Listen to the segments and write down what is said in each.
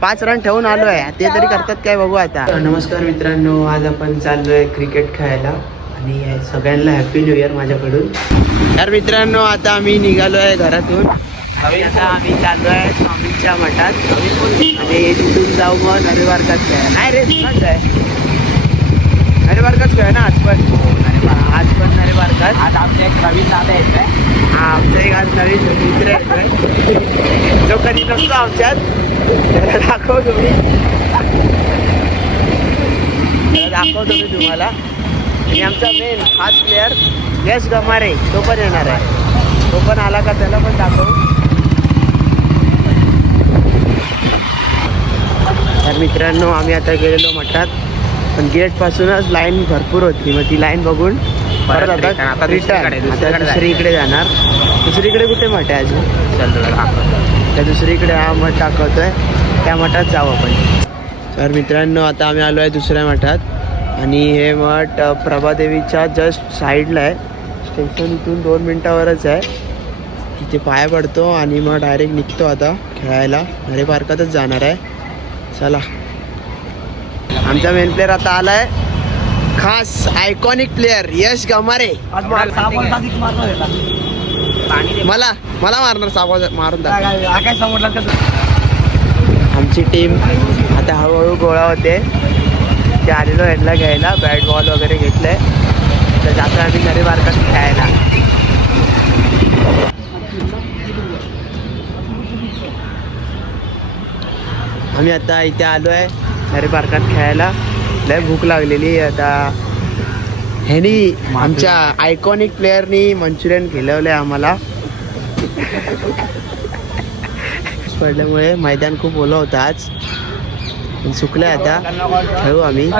पाच रन ठेवून आलोय, ते तरी करतात काय बघू आता. नमस्कार मित्रांनो, आज आपण चाललोय क्रिकेट खेळायला आणि सगळ्यांना हॅपी न्यू इयर माझ्याकडून. तर मित्रांनो, आता आम्ही निघालोय घरातून. आता आम्ही चाललोय स्वामींच्या मठात आणि तिथून जाऊ मग नरेवारकात खेळ. नाही रे, नरेवारकात खेळ ना आज पण. आज पण नरेवारकात. आज आमच्या एक नवीन दादा येतोय. हा, आमचा एक आज नवीन मित्र येतोय जो कधी नसतो आमच्यात. दाखवतो मी तुम्हाला. आणि आमचा मेन हाच प्लेअर यश गमारे, तो पण येणार आहे. तो पण आला का त्याला पण दाखवू. तर मित्रांनो, आम्ही आता गेलेलो मठात, पण गेट पासूनच लाईन भरपूर होती. मग ती लाईन बघून परत आता दुसरीकडे जाणार. दुसरीकडे कुठे मठ आहे अजून? त्या दुसरीकडे हा मठ दाखवतोय, त्या मठात जाऊ आपण. तर मित्रांनो, आता आम्ही आलो आहे दुसऱ्या मठात आणि हे मठ प्रभादेवीच्या जस्ट साईडला आहे. स्टेशन इथून 2 मिनिटावरच आहे. तिथे पाया पडतो आणि मग डायरेक्ट निघतो आता खेळायला. नरे पार्कातच जाणार आहे. चला, आमचा मेन प्लेअर आता आलाय, खास आयकॉनिक प्लेअर यश गमारे. मला मारणार, साबा मारून. आमची टीम आता हळूहळू गोळा होते. ते आलेलो ह्यांना घ्यायला, बॅट बॉल वगैरे घेतलंय. तर जातो आम्ही नरेवारकात खेळायला. आम्ही आता इथे आलो आहे नरेवारकात खेळायला. लय भूक लागलेली आता. ह्यानी आमच्या आयकॉनिक प्लेअरनी मंचुरियन खिलवलंय आम्हाला. पडल्यामुळे मैदान खूप ओलं होतं आज, पण सुकलंय. आता खेळू आम्ही.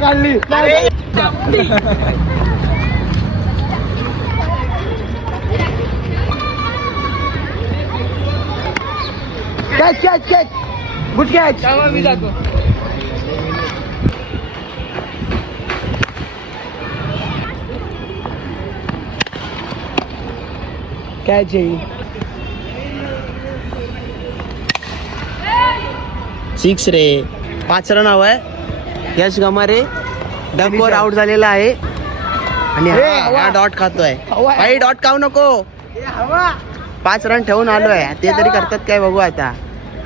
काढली कॅच गुड कॅच. मी जातो. कॅच आहे. 6 रे. 5 रन हवाय. यश गमारे डबवर आउट झालेला आहे आणि हा डॉट खातोय. भाई डॉट खाऊ नको. 5 रन ठेवून आलोय, ते तरी करतात काय बघू आता.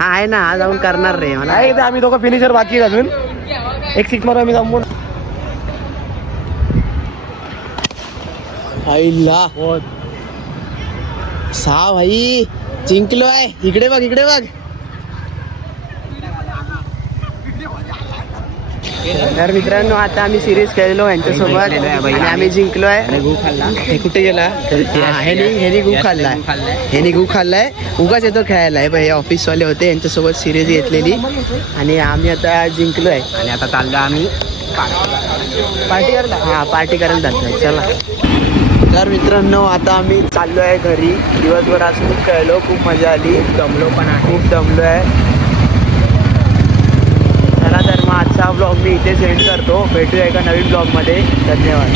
हा आहे ना, हा जाऊन करणार रे मला. आम्ही दोघं फिनिशर बाकी अजून. एक 6 मारू आम्ही जमून. आईला 6 भाई जिंकलोय. इकडे बघ, इकडे बघ. तर मित्रांनो, आता आम्ही सिरीज खेळलो यांच्यासोबत आणि आम्ही जिंकलोय. हे कुठे गेला? ह्यानी गु खाल्लाय. ह्यानी गु खाल्लाय. उगाच येतो खेळायला. हे ऑफिसवाले होते, यांच्यासोबत सिरीज घेतलेली आणि आम्ही आता जिंकलोय. आणि आता चाललो आम्ही पार्टी करायला. हा, पार्टी करायला जातोय. चला. तर मित्रांनो, आता आम्ही चाललो आहे घरी. दिवसभर आज खूप खेळलो, खूप मजा आली. दमलो पण आहे, खूप दमलो आहे. चला, तर मग आजचा ब्लॉग मी इथे सेंड करतो. भेटूया एका नवीन ब्लॉगमध्ये. धन्यवाद.